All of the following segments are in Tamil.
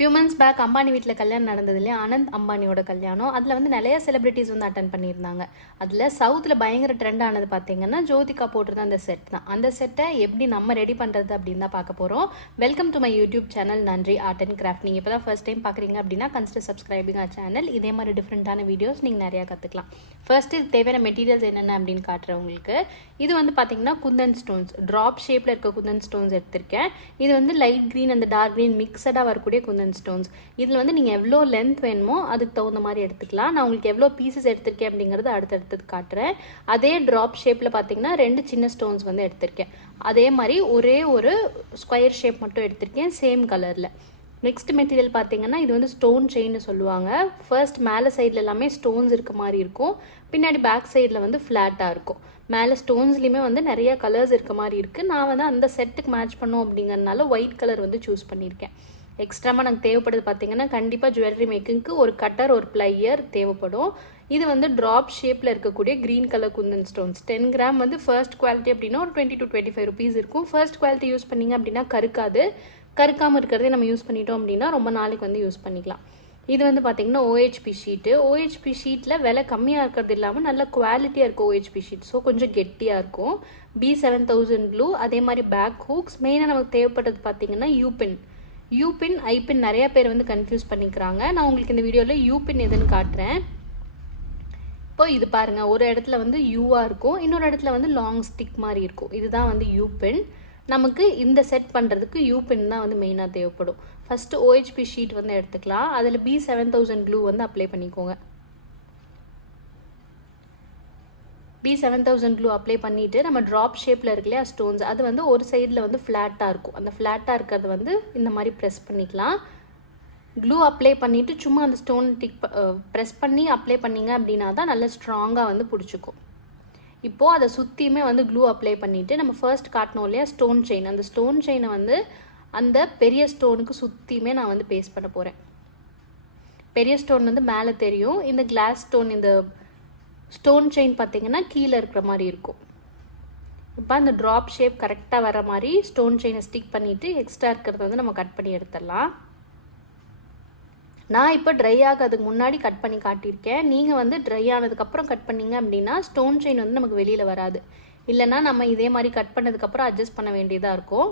ஃபியூ மந்த்ஸ் பேக் அம்பானி வீட்டில் கல்யாணம் நடந்தது இல்லையா, ஆனந்த் அம்பானியோட கல்யாணம். அதில் வந்து நிறைய செலிபிரிட்டிஸ் வந்து அட்டன் பண்ணியிருந்தாங்க. அதில் சவுத்தில் பயங்கர ட்ரெண்ட் ஆனது பார்த்தீங்கன்னா ஜோதிகா போட்டிருந்த அந்த செட் தான். அந்த செட்டை எப்படி நம்ம ரெடி பண்ணுறது அப்படின்னு தான் பார்க்க போகிறோம். Welcome to my YouTube channel நன்றி ஆர்ட் அண்ட் கிராஃப்ட். நீங்கள் இப்போ தான் ஃபர்ஸ்ட் டைம் பார்க்குறீங்க அப்படின்னா கன்சிடர் சப்ஸ்கிரைபிங் ஆர் சேனல். இதே மாதிரி டிஃப்ரெண்ட்டான வீடியோஸ் நீங்கள் நிறையா கற்றுக்கலாம். ஃபர்ஸ்ட் இது தேவையான மெட்டீரியல்ஸ் என்னென்ன அப்படின்னு காட்டுறவங்களுக்கு. இது வந்து பார்த்தீங்கன்னா குந்தன் ஸ்டோன்ஸ், ட்ராப் ஷேப்பில் இருக்க குந்தன் ஸ்டோன்ஸ் எடுத்திருக்கேன். இது வந்து லைட் க்ரீன் அந்த டார்க் க்ரீன் மிக்சடாக வரக்கூடிய குந்தன் ஸ்டோன்ஸ். இதில் வந்து நீங்கள் எவ்வளோ லென்த் வேணுமோ அதுக்கு தகுந்த மாதிரி எடுத்துக்கலாம். நான் உங்களுக்கு எவ்வளோ பீசஸ் எடுத்திருக்கேன் அப்படிங்கிறது அடுத்தடுத்து காட்டுறேன். அதே ட்ராப் ஷேப்பில் பார்த்தீங்கன்னா 2 சின்ன ஸ்டோன்ஸ் வந்து எடுத்திருக்கேன். அதே மாதிரி ஒரே ஒரு ஸ்கொயர் ஷேப் மட்டும் எடுத்திருக்கேன் சேம் கலரில். நெக்ஸ்ட் மெட்டீரியல் பார்த்தீங்கன்னா இது வந்து ஸ்டோன் செயின்னு சொல்லுவாங்க. ஃபர்ஸ்ட் மேலே சைடில் எல்லாமே ஸ்டோன்ஸ் இருக்க மாதிரி இருக்கும், பின்னாடி பேக் சைடில் வந்து ஃப்ளாட்டாக இருக்கும். மேலே ஸ்டோன்ஸ்லேயுமே வந்து நிறைய கலர்ஸ் இருக்க மாதிரி இருக்குது. நான் வந்து அந்த செட்டுக்கு மேட்ச் பண்ணோம் அப்படிங்கிறதுனால ஒயிட் கலர் வந்து சூஸ் பண்ணியிருக்கேன். எக்ஸ்ட்ராமாக எனக்கு தேவைப்படுது பார்த்தீங்கன்னா கண்டிப்பாக ஜுவல்லரி மேக்கிங்க்கு ஒரு கட்டர் ஒரு ப்ளையர் தேவைப்படும். இது வந்து ட்ராப் ஷேப்பில் இருக்கக்கூடிய green colour Kundan stones 10 gram வந்து ஃபர்ஸ்ட் குவாலிட்டி அப்படின்னா ஒரு 20 to 25 rupees இருக்கும். ஃபர்ஸ்ட் குவாலிட்டி யூஸ் பண்ணிங்க அப்படின்னா கருக்காமல் இருக்கிறதே நம்ம யூஸ் பண்ணிட்டோம் அப்படின்னா ரொம்ப நாளைக்கு வந்து யூஸ் பண்ணிக்கலாம். இது வந்து பார்த்திங்கன்னா OHP ஷீட்டு. OHP ஷீட்டில் விலை கம்மியாக இருக்கிறது இல்லாமல் நல்ல குவாலிட்டியாக இருக்கும் OHP ஷீட். ஸோ கொஞ்சம் கெட்டியாக இருக்கும். B7000 க்ளூ, அதே மாதிரி பேக் ஹூக்ஸ். மெயினாக நமக்கு தேவைப்பட்டது பார்த்திங்கன்னா யூபின் ஐபின் நிறைய பேர் வந்து கன்ஃபியூஸ் பண்ணிக்கிறாங்க. நான் உங்களுக்கு இந்த வீடியோவில் யூபின் எதுன்னு காட்டுறேன். இப்போ இது பாருங்கள், ஒரு இடத்துல வந்து யூவாக இருக்கும், இன்னொரு இடத்துல வந்து லாங் ஸ்டிக் மாதிரி இருக்கும். இதுதான் வந்து யூபின். நமக்கு இந்த செட் பண்ணுறதுக்கு யூபின் தான் வந்து மெயினாக தேவைப்படும். ஃபஸ்ட்டு OHP ஷீட் வந்து எடுத்துக்கலாம். அதில் B7000 க்ளூ வந்து அப்ளை பண்ணிக்கோங்க. B7000 க்ளூ அப்ளை பண்ணிவிட்டு நம்ம ட்ராப் ஷேப்பில் இருக்கு இல்லையா ஸ்டோன்ஸ், அது வந்து ஒரு சைடில் வந்து ஃப்ளாட்டாக இருக்கும். அந்த ஃப்ளாட்டாக இருக்கிறது வந்து இந்த மாதிரி ப்ரெஸ் பண்ணிக்கலாம். க்ளூ அப்ளை பண்ணிவிட்டு சும்மா அந்த ஸ்டோன் ப்ரெஸ் பண்ணி அப்ளை பண்ணிங்க அப்படின்னா தான் நல்லா ஸ்ட்ராங்காக வந்து பிடிச்சிக்கும். இப்போது அதை சுற்றியுமே வந்து க்ளூ அப்ளை பண்ணிவிட்டு நம்ம ஃபர்ஸ்ட் காட்டணும் இல்லையா ஸ்டோன் செயின், அந்த ஸ்டோன் செயினை வந்து அந்த பெரிய ஸ்டோனுக்கு சுற்றியுமே நான் வந்து பேஸ்ட் பண்ண போகிறேன். பெரிய ஸ்டோன் வந்து மேலே தெரியும், இந்த கிளாஸ் ஸ்டோன் இந்த ஸ்டோன் செயின் பார்த்திங்கன்னா கீழே இருக்கிற மாதிரி இருக்கும். இப்போ அந்த ட்ராப் ஷேப் கரெக்டாக வர மாதிரி ஸ்டோன் செயினை ஸ்டிக் பண்ணிவிட்டு எக்ஸ்ட்ரா இருக்கிறத வந்து நம்ம கட் பண்ணி எடுத்துடலாம். நான் இப்போ ட்ரை ஆகிறதுக்கு முன்னாடி கட் பண்ணி காட்டியிருக்கேன். நீங்கள் வந்து ட்ரை ஆனதுக்கப்புறம் கட் பண்ணிங்க அப்படின்னா ஸ்டோன் செயின் வந்து நமக்கு வெளியில் வராது. இல்லைனா நம்ம இதே மாதிரி கட் பண்ணதுக்கப்புறம் அட்ஜஸ்ட் பண்ண வேண்டியதாக இருக்கும்.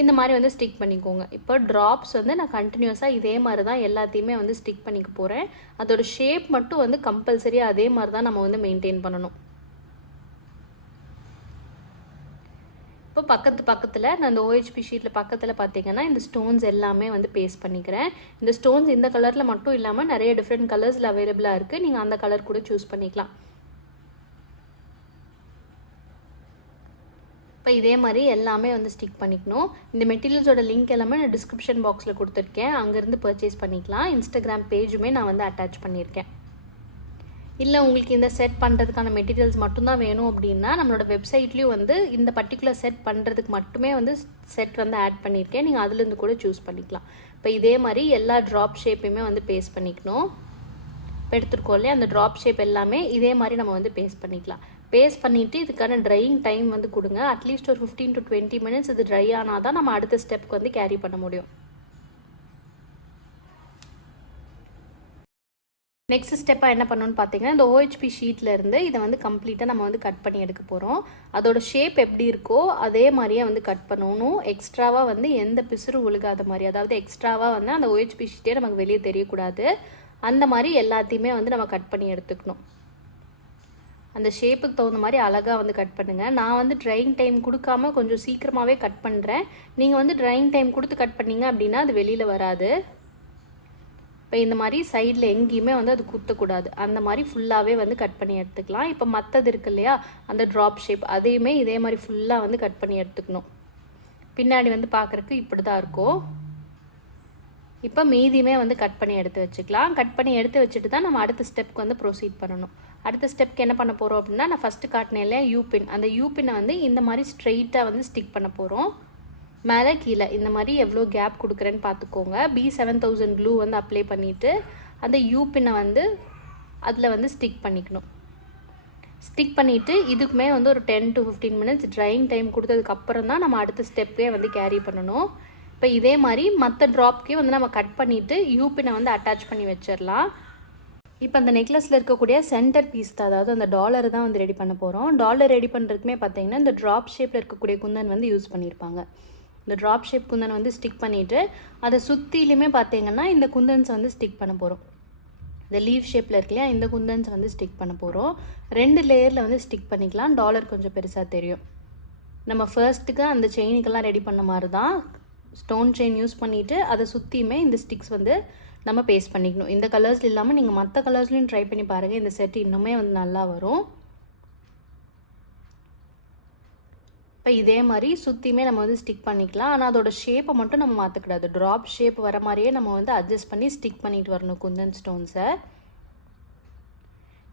இந்த மாதிரி வந்து ஸ்டிக் பண்ணிக்கோங்க. இப்போ ட்ராப்ஸ் வந்து நான் கண்டினியூஸாக இதே மாதிரி தான் எல்லாத்தையுமே வந்து ஸ்டிக் பண்ணிக்க போகிறேன். அதோட ஷேப் மட்டும் வந்து கம்பல்சரியாக அதே மாதிரி தான் நம்ம வந்து மெயின்டைன் பண்ணணும். இப்போ பக்கத்தில் நான் இந்த OHP ஷீட்டில் பக்கத்தில் பார்த்தீங்கன்னா இந்த ஸ்டோன்ஸ் எல்லாமே வந்து பேஸ்ட் பண்ணிக்கிறேன். இந்த ஸ்டோன்ஸ் இந்த கலரில் மட்டும் இல்லாமல் நிறைய டிஃப்ரெண்ட் கலர்ஸில் அவைலபிளாக இருக்குது. நீங்கள் அந்த கலர் கூட சூஸ் பண்ணிக்கலாம். இப்போ இதே மாதிரி எல்லாமே வந்து ஸ்டிக் பண்ணிக்கணும். இந்த மெட்டீரியல்ஸோட லிங்க் எல்லாமே நான் டிஸ்கிரிப்ஷன் பாக்ஸில் கொடுத்துருக்கேன், அங்கேருந்து பர்ச்சேஸ் பண்ணிக்கலாம். இன்ஸ்டாகிராம் பேஜுமே நான் வந்து அட்டாச் பண்ணியிருக்கேன். இல்லை உங்களுக்கு இந்த செட் பண்ணுறதுக்கான மெட்டீரியல்ஸ் மட்டும்தான் வேணும் அப்படின்னா நம்மளோட வெப்சைட்லேயும் வந்து இந்த பர்டிகுலர் செட் பண்ணுறதுக்கு மட்டுமே வந்து செட் வந்து ஆட் பண்ணியிருக்கேன், நீங்கள் அதுலேருந்து கூட சூஸ் பண்ணிக்கலாம். இப்போ இதே மாதிரி எல்லா ட்ராப் ஷேப்பையுமே வந்து பேஸ்ட் பண்ணிக்கணும். இப்போ எடுத்துருக்கோம் இல்லையா அந்த ட்ராப் ஷேப் எல்லாமே இதே மாதிரி நம்ம வந்து பேஸ்ட் பண்ணிக்கலாம். பேஸ்ட் பண்ணிவிட்டு இதுக்கான ட்ரையிங் டைம் வந்து கொடுங்க. அட்லீஸ்ட் ஒரு 15 to 20 minutes இது ட்ரை ஆனால் தான் நம்ம அடுத்த ஸ்டெப்க்கு வந்து கேரி பண்ண முடியும். நெக்ஸ்ட் ஸ்டெப்பாக என்ன பண்ணணும்னு பார்த்தீங்கன்னா இந்த OHP ஷீட்டில் இருந்து இதை வந்து கம்ப்ளீட்டாக நம்ம வந்து கட் பண்ணி எடுக்க போகிறோம். அதோட ஷேப் எப்படி இருக்கோ அதே மாதிரியே வந்து கட் பண்ணணும். எக்ஸ்ட்ராவாக வந்து எந்த பிசுறு ஒழுகாத மாதிரி, அதாவது எக்ஸ்ட்ராவாக வந்து அந்த OHP ஷீட்டே நமக்கு வெளியே தெரியக்கூடாது. அந்த மாதிரி எல்லாத்தையுமே வந்து நம்ம கட் பண்ணி எடுத்துக்கணும். அந்த ஷேப்புக்கு தகுந்த மாதிரி அழகாக வந்து கட் பண்ணுங்கள். நான் வந்து ட்ரையிங் டைம் கொடுக்காம கொஞ்சம் சீக்கிரமாகவே கட் பண்ணுறேன். நீங்கள் வந்து ட்ரையிங் டைம் கொடுத்து கட் பண்ணிங்க அப்படின்னா அது வெளியில் வராது. இப்போ இந்த மாதிரி சைடில் எங்கேயுமே வந்து அது குத்தக்கூடாது. அந்த மாதிரி ஃபுல்லாகவே வந்து கட் பண்ணி எடுத்துக்கலாம். இப்போ மற்றது இருக்கு இல்லையா அந்த ட்ராப் ஷேப், அதையுமே இதே மாதிரி ஃபுல்லாக வந்து கட் பண்ணி எடுத்துக்கணும். பின்னாடி வந்து பார்க்குறக்கு இப்படி தான் இருக்கும். இப்போ மீதியுமே வந்து கட் பண்ணி எடுத்து வச்சுக்கலாம். கட் பண்ணி எடுத்து வச்சுட்டு தான் நம்ம அடுத்த ஸ்டெப்க்கு வந்து ப்ரொசீட் பண்ணணும். அடுத்த ஸ்டெப்க்கு என்ன பண்ண போகிறோம் அப்படின்னா நான் ஃபஸ்ட்டு காட்டினேன் இல்லையா யூபின், அந்த யூபினை வந்து இந்த மாதிரி ஸ்ட்ரெயிட்டாக வந்து ஸ்டிக் பண்ண போகிறோம். மேலே கீழே இந்த மாதிரி எவ்வளோ கேப் கொடுக்குறேன்னு பார்த்துக்கோங்க. B7000 க்ளூ வந்து அப்ளை பண்ணிவிட்டு அந்த யூபினை வந்து அதில் வந்து ஸ்டிக் பண்ணிக்கணும். ஸ்டிக் பண்ணிவிட்டு இதுக்குமே வந்து ஒரு 10 to 15 minutes ட்ரையிங் டைம் கொடுத்ததுக்கப்புறம் தான் நம்ம அடுத்த ஸ்டெப்பே வந்து கேரி பண்ணணும். இப்போ இதே மாதிரி மற்ற ட்ராப்க்கே வந்து நம்ம கட் பண்ணிவிட்டு யூபினை வந்து அட்டாச் பண்ணி வச்சிடலாம். இப்போ அந்த நெக்லஸில் இருக்கக்கூடிய சென்டர் பீஸ் தான், அதாவது அந்த டாலர் தான் வந்து ரெடி பண்ண போகிறோம். டாலர் ரெடி பண்ணுறதுக்குமே பார்த்தீங்கன்னா இந்த ட்ராப் ஷேப்பில் இருக்கக்கூடிய குந்தன் வந்து யூஸ் பண்ணியிருப்பாங்க. இந்த ட்ராப் ஷேப் குந்தன் வந்து ஸ்டிக் பண்ணிவிட்டு அதை சுற்றிலுமே பார்த்தீங்கன்னா இந்த குந்தன்ஸ் வந்து ஸ்டிக் பண்ண போகிறோம். இந்த லீவ் ஷேப்பில் இருக்கு இல்லையா, இந்த குந்தன்ஸ் வந்து ஸ்டிக் பண்ண போகிறோம். 2 லேயரில் வந்து ஸ்டிக் பண்ணிக்கலாம். டாலர் கொஞ்சம் பெருசாக தெரியும். நம்ம ஃபர்ஸ்ட்டுக்கு அந்த செயினுக்கெல்லாம் ரெடி பண்ண மாதிரி தான் ஸ்டோன் செயின் யூஸ் பண்ணிவிட்டு அதை சுற்றியுமே இந்த ஸ்டிக்ஸ் வந்து நம்ம பேஸ்ட் பண்ணிக்கணும். இந்த கலர்ஸ் இல்லாமல் நீங்கள் மற்ற கலர்ஸ்லையும் ட்ரை பண்ணி பாருங்கள். இந்த செட் இன்னுமே வந்து நல்லா வரும். இப்போ இதே மாதிரி சுற்றியுமே நம்ம வந்து ஸ்டிக் பண்ணிக்கலாம். ஆனால் அதோட ஷேப்பை மட்டும் நம்ம மாற்றக்கூடாது. ட்ராப் ஷேப் வர மாதிரியே நம்ம வந்து அட்ஜஸ்ட் பண்ணி ஸ்டிக் பண்ணிட்டு வரணும் குந்தன் ஸ்டோன்ஸை.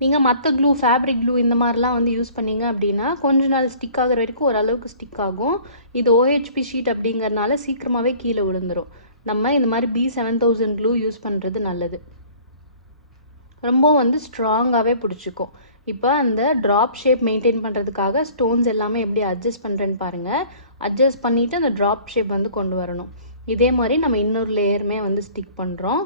நீங்கள் மற்ற க்ளூ, ஃபேப்ரிக் க்ளூ இந்த மாதிரிலாம் வந்து யூஸ் பண்ணிங்க அப்படின்னா கொஞ்ச நாள் ஸ்டிக் ஆகிற வரைக்கும் ஓரளவுக்கு ஸ்டிக் ஆகும். இது OHP ஷீட் அப்படிங்கிறதுனால சீக்கிரமாகவே கீழே விழுந்துடும். நம்ம இந்த மாதிரி B7000 க்ளூ யூஸ் பண்ணுறது நல்லது. ரொம்ப வந்து ஸ்ட்ராங்காகவே பிடிச்சிக்கும். இப்போ அந்த ட்ராப் ஷேப் மெயின்டைன் பண்ணுறதுக்காக ஸ்டோன்ஸ் எல்லாமே எப்படி அட்ஜஸ்ட் பண்ணுறேன்னு பாருங்கள். அட்ஜஸ்ட் பண்ணிவிட்டு அந்த ட்ராப் ஷேப் வந்து கொண்டு வரணும். இதே மாதிரி நம்ம இன்னொரு லேயருமே வந்து ஸ்டிக் பண்ணுறோம்.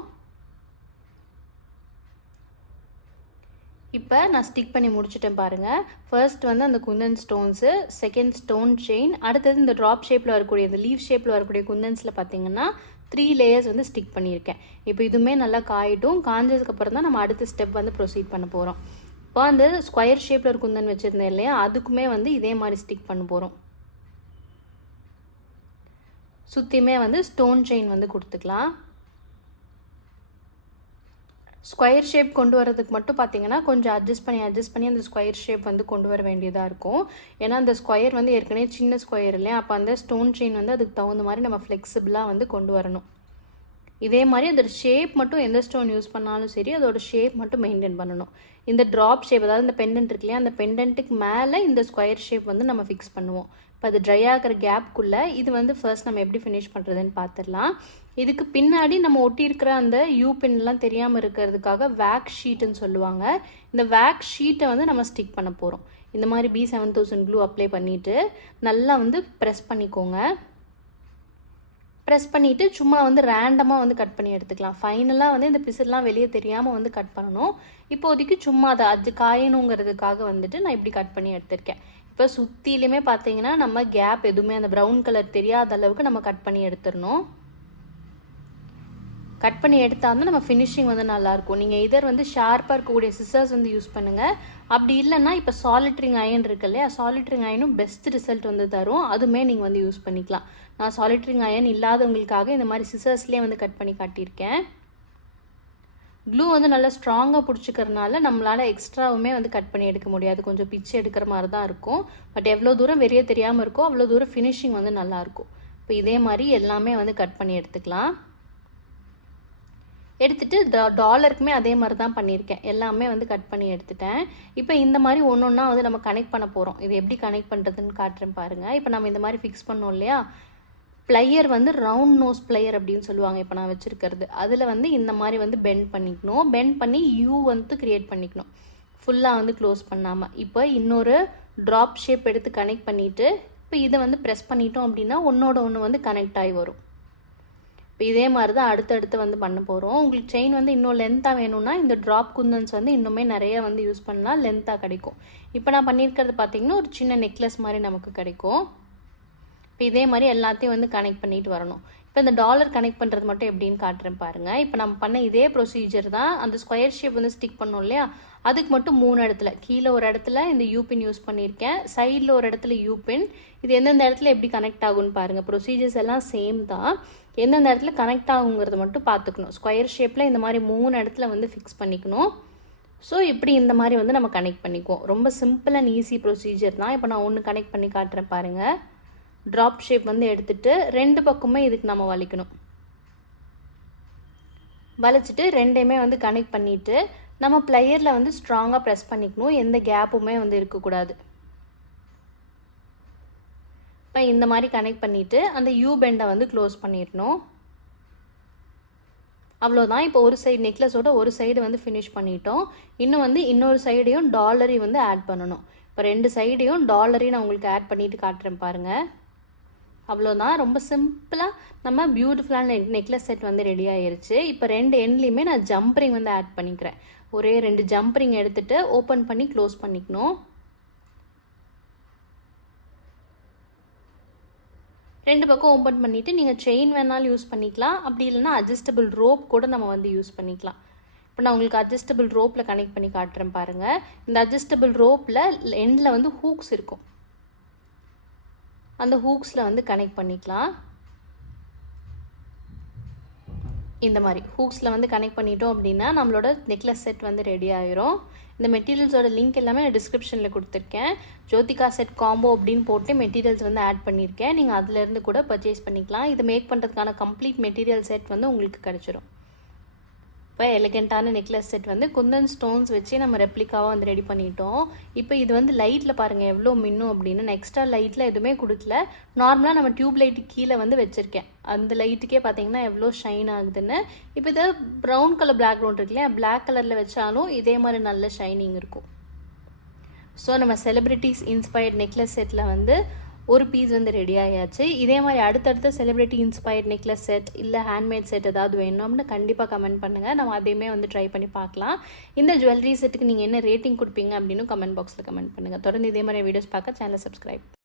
இப்போ நான் ஸ்டிக் பண்ணி முடிச்சுட்டேன் பாருங்கள். ஃபர்ஸ்ட் வந்து அந்த Kundan stones, second stone chain, அடுத்தது இந்த ட்ராப் ஷேப்பில் வரக்கூடிய இந்த லீவ் ஷேப்பில் வரக்கூடிய குந்தன்ஸில் பார்த்தீங்கன்னா 3 லேயர்ஸ் வந்து ஸ்டிக் பண்ணியிருக்கேன். இப்போ இதுவுமே நல்லா காயிட்டும். காஞ்சதுக்கப்புறம் தான் நம்ம அடுத்த ஸ்டெப் வந்து ப்ரொசீட் பண்ண போகிறோம். இப்போ அந்த ஸ்கொயர் ஷேப்பில் ஒரு குந்தன் வச்சுருந்தேன் இல்லையா, அதுக்குமே வந்து இதே மாதிரி ஸ்டிக் பண்ண போகிறோம். சுற்றியுமே வந்து ஸ்டோன் செயின் வந்து கொடுத்துக்கலாம். ஸ்கொயர் ஷேப் கொண்டு வரதுக்கு மட்டும் பார்த்தீங்கன்னா கொஞ்சம் அட்ஜஸ்ட் பண்ணி அந்த ஸ்கொயர் ஷேப் வந்து கொண்டு வர வேண்டியதாக இருக்கும். ஏன்னா அந்த ஸ்கொயர் வந்து ஏற்கனவே சின்ன ஸ்கொயர் இல்லையா, அப்போ அந்த ஸ்டோன் செயின் வந்து அதுக்கு தகுந்த மாதிரி நம்ம ஃப்ளெக்சிபிளாக வந்து கொண்டு வரணும். இதே மாதிரி அதோட ஷேப் மட்டும் எந்த ஸ்டோன் யூஸ் பண்ணாலும் சரி அதோட ஷேப் மட்டும் மெயின்டைன் பண்ணணும். இந்த ட்ராப் ஷேப், அதாவது இந்த பெண்டன்ட் இருக்கு இல்லையா, அந்த பெண்டன்ட்டுக்கு மேலே இந்த ஸ்கொயர் ஷேப் வந்து நம்ம ஃபிக்ஸ் பண்ணுவோம். இப்போ அது ட்ரை ஆகிற கேப்புக்குள்ளே இது வந்து ஃபர்ஸ்ட் நம்ம எப்படி ஃபினிஷ் பண்ணுறதுன்னு பார்த்துடலாம். இதுக்கு பின்னாடி நம்ம ஒட்டியிருக்கிற அந்த யூபின்லாம் தெரியாமல் இருக்கிறதுக்காக வேக்ஸ் ஷீட்டுன்னு சொல்லுவாங்க. இந்த வேக்ஸ் ஷீட்டை வந்து நம்ம ஸ்டிக் பண்ண போகிறோம். இந்த மாதிரி B7000 க்ளூ அப்ளை பண்ணிவிட்டு நல்லா வந்து ப்ரெஸ் பண்ணிக்கோங்க. ப்ரெஸ் பண்ணிவிட்டு சும்மா வந்து ரேண்டமாக வந்து கட் பண்ணி எடுத்துக்கலாம். ஃபைனலாக வந்து இந்த பிசுலாம் வெளியே தெரியாமல் வந்து கட் பண்ணணும். இப்போதைக்கு சும்மா அதை காயணுங்கிறதுக்காக வந்துட்டு நான் இப்படி கட் பண்ணி எடுத்திருக்கேன். இப்போ சுற்றிலுமே பார்த்தீங்கன்னா நம்ம கேப் எதுவுமே அந்த ப்ரௌன் கலர் தெரியாத அளவுக்கு நம்ம கட் பண்ணி எடுத்துடணும். கட் பண்ணி எடுத்தால் தான் நம்ம ஃபினிஷிங் வந்து நல்லாயிருக்கும். நீங்கள் இதர் வந்து ஷார்ப்பாக இருக்கக்கூடிய சிசர்ஸ் வந்து யூஸ் பண்ணுங்கள். அப்படி இல்லைன்னா இப்போ சாலிட்ரிங் அயன் இருக்கு இல்லையா, சாலிட்ரிங் அயனும் பெஸ்ட் ரிசல்ட் வந்து தரும். அதுவுமே நீங்கள் வந்து யூஸ் பண்ணிக்கலாம். நான் சாலிட்ரிங் அயன் இல்லாதவங்களுக்காக இந்த மாதிரி சிசர்ஸ்லேயே வந்து கட் பண்ணி காட்டியிருக்கேன். க்ளூ வந்து நல்லா ஸ்ட்ராங்காக பிடிச்சிக்கிறதுனால நம்மளால் எக்ஸ்ட்ராவுமே வந்து கட் பண்ணி எடுக்க முடியாது. கொஞ்சம் பிச்சு எடுக்கிற மாதிரி தான் இருக்கும். பட் எவ்வளோ தூரம் வெளியே தெரியாமல் இருக்கோ அவ்வளோ தூரம் ஃபினிஷிங் வந்து நல்லாயிருக்கும். இப்போ இதே மாதிரி எல்லாமே வந்து கட் பண்ணி எடுத்துக்கலாம். எடுத்துகிட்டு டாலருக்குமே அதே மாதிரி தான் பண்ணியிருக்கேன். எல்லாமே வந்து கட் பண்ணி எடுத்துட்டேன். இப்போ இந்த மாதிரி ஒன்று ஒன்றா வந்து நம்ம கனெக்ட் பண்ண போகிறோம். இது எப்படி கனெக்ட் பண்ணுறதுன்னு காட்டுறேன் பாருங்கள். இப்போ நம்ம இந்த மாதிரி ஃபிக்ஸ் பண்ணோம் இல்லையா, ப்ளையர் வந்து ரவுண்ட் நோஸ் ப்ளையர் அப்படின்னு சொல்லுவாங்க இப்போ நான் வச்சுருக்கிறது. அதில் வந்து இந்த மாதிரி வந்து பெண்ட் பண்ணிக்கணும். பெண்ட் பண்ணி யூ வந்து க்ரியேட் பண்ணிக்கணும், ஃபுல்லாக வந்து க்ளோஸ் பண்ணாமல். இப்போ இன்னொரு ட்ராப் ஷேப் எடுத்து கனெக்ட் பண்ணிவிட்டு இப்போ இதை வந்து ப்ரெஸ் பண்ணிட்டோம் அப்படின்னா ஒன்றோட ஒன்று வந்து கனெக்ட் ஆகி வரும். இப்போ இதே மாதிரி தான் அடுத்தடுத்து வந்து பண்ண போகிறோம். உங்களுக்கு செயின் வந்து இன்னும் லென்த்தாக வேணும்னா இந்த ட்ராப் குந்தன்ஸ் வந்து இன்னுமே நிறைய வந்து யூஸ் பண்ணால் லென்த்தாக கிடைக்கும். இப்போ நான் பண்ணியிருக்கிறது பார்த்திங்கன்னா ஒரு சின்ன நெக்லஸ் மாதிரி நமக்கு கிடைக்கும். இப்போ இதே மாதிரி எல்லாத்தையும் வந்து கனெக்ட் பண்ணிட்டு வரணும். இப்போ இந்த டாலர் கனெக்ட் பண்ணுறது மட்டும் எப்படின்னு காட்டுறேன் பாருங்கள். இப்போ நம்ம பண்ண இதே ப்ரொசீஜர் தான். அந்த ஸ்கொயர் ஷேப் வந்து ஸ்டிக் பண்ணோம் இல்லையா, அதுக்கு மட்டும் 3 இடத்துல, கீழே ஒரு இடத்துல இந்த யூபின் யூஸ் பண்ணியிருக்கேன், சைடில் ஒரு இடத்துல யூபின். இது எந்தெந்த இடத்துல எப்படி கனெக்ட் ஆகும்னு பாருங்கள். ப்ரொசீஜர்ஸ் எல்லாம் சேம் தான். எந்தெந்த இடத்துல கனெக்ட் ஆகுங்கிறத மட்டும் பார்த்துக்கணும். ஸ்கொயர் ஷேப்பில் இந்த மாதிரி 3 இடத்துல வந்து ஃபிக்ஸ் பண்ணிக்கணும். ஸோ இப்படி இந்த மாதிரி வந்து நம்ம கனெக்ட் பண்ணிக்குவோம். ரொம்ப சிம்பிள் அண்ட் ஈஸி ப்ரொசீஜர் தான். இப்போ நான் ஒன்று கனெக்ட் பண்ணி காட்டுறேன் பாருங்கள். ட்ராப் ஷேப் வந்து எடுத்துகிட்டு 2 பக்கமே இதுக்கு நம்ம வலிக்கணும். வலிச்சிட்டு ரெண்டையுமே வந்து கனெக்ட் பண்ணிவிட்டு நம்ம ப்ளையரில் வந்து ஸ்ட்ராங்காக ப்ரெஸ் பண்ணிக்கணும். எந்த கேப்புமே வந்து இருக்கக்கூடாது. இப்போ இந்த மாதிரி கனெக்ட் பண்ணிவிட்டு அந்த யூ பெண்டை வந்து க்ளோஸ் பண்ணிடணும். அவ்வளோதான். இப்போ ஒரு சைடு நெக்லஸோட ஒரு சைடு வந்து ஃபினிஷ் பண்ணிட்டோம். இன்னும் வந்து இன்னொரு சைடையும் டாலரி வந்து ஆட் பண்ணணும். இப்போ 2 சைடையும் டாலரையும் நான் உங்களுக்கு ஆட் பண்ணிவிட்டு காட்டுறேன் பாருங்கள். அவ்வளோதான். ரொம்ப சிம்பிளாக நம்ம பியூட்டிஃபுல்லான நெக்லஸ் செட் வந்து ரெடி ஆயிருச்சு. இப்போ 2 எண்ட்லேயுமே நான் ஜம்பரிங் வந்து ஆட் பண்ணிக்கிறேன். ஒரே 2 ஜம்பரிங் எடுத்துகிட்டு ஓப்பன் பண்ணி க்ளோஸ் பண்ணிக்கணும். 2 பக்கம் ஓப்பன் பண்ணிவிட்டு நீங்கள் செயின் வேணாலும் யூஸ் பண்ணிக்கலாம். அப்படி இல்லைன்னா அட்ஜஸ்டபிள் ரோப் கூட நம்ம வந்து யூஸ் பண்ணிக்கலாம். இப்போ நான் உங்களுக்கு அட்ஜஸ்டபிள் ரோப்பில் கனெக்ட் பண்ணி காட்டுறேன் பாருங்கள். இந்த அட்ஜஸ்டபிள் ரோப்பில் எண்டில் வந்து ஹூக்ஸ் இருக்கும். அந்த ஹூக்ஸில் வந்து கனெக்ட் பண்ணிக்கலாம். இந்த மாதிரி ஹூக்ஸில் வந்து கனெக்ட் பண்ணிட்டோம் அப்படின்னா நம்மளோட நெக்லஸ் செட் வந்து ரெடி ஆயிரும். இந்த மெட்டீரியல்ஸோட லிங்க் எல்லாமே நான் டிஸ்கிரிப்ஷனில் கொடுத்துருக்கேன். ஜோதிகா செட் காம்போ அப்படின்னு போட்டு மெட்டீரியல்ஸ் வந்து ஆட் பண்ணியிருக்கேன். நீங்கள் அதிலேருந்து கூட பர்ச்சேஸ் பண்ணிக்கலாம். இது மேக் பண்ணுறதுக்கான கம்ப்ளீட் மெட்டீரியல் செட் வந்து உங்களுக்கு கிடச்சிரும். இப்போ எலிகெண்ட்டான நெக்லஸ் செட் வந்து குந்தன் ஸ்டோன்ஸ் வச்சு நம்ம ரெப்ளிகாவாக வந்து ரெடி பண்ணிட்டோம். இப்போ இது வந்து லைட்டில் பாருங்கள் எவ்வளோ மின்னும் அப்படின்னு. நான் எக்ஸ்ட்ரா லைட்டில் எதுவுமே கொடுக்கல. நார்மலாக நம்ம டியூப் லைட்டு கீழே வந்து வச்சுருக்கேன். அந்த லைட்டுக்கே பார்த்தீங்கன்னா எவ்வளோ ஷைன் ஆகுதுன்னு. இப்போ இது ப்ரௌன் கலர் பேக்ரவுண்ட் இருக்கு இல்லையா, பிளாக் கலரில் வச்சாலும் இதே மாதிரி நல்ல ஷைனிங் இருக்கும். ஸோ நம்ம செலிப்ரிட்டிஸ் இன்ஸ்பயர்ட் நெக்லஸ் செட்டில் வந்து ஒரு பீஸ் வந்து ரெடி ஆயாச்சு. இதே மாதிரி அடுத்தடுத்த செலிப்ரிட்டி இன்ஸ்பயர்ட் நெக்லஸ் செட் இல்லை ஹேண்ட்மேட் செட் ஏதாவது வேணும்னு கண்டிப்பாக கமெண்ட் பண்ணுங்கள். நம்ம அதையுமே வந்து ட்ரை பண்ணி பார்க்கலாம். இந்த ஜுவல்லரி செட்டுக்கு நீங்கள் என்ன ரேட்டிங் கொடுப்பீங்க அப்படின்னு கமெண்ட் பாக்ஸில் கமெண்ட் பண்ணுங்கள். தொடர்ந்து இதே மாதிரி வீடியோஸ் பார்க்க சேனலை சப்ஸ்கிரைப்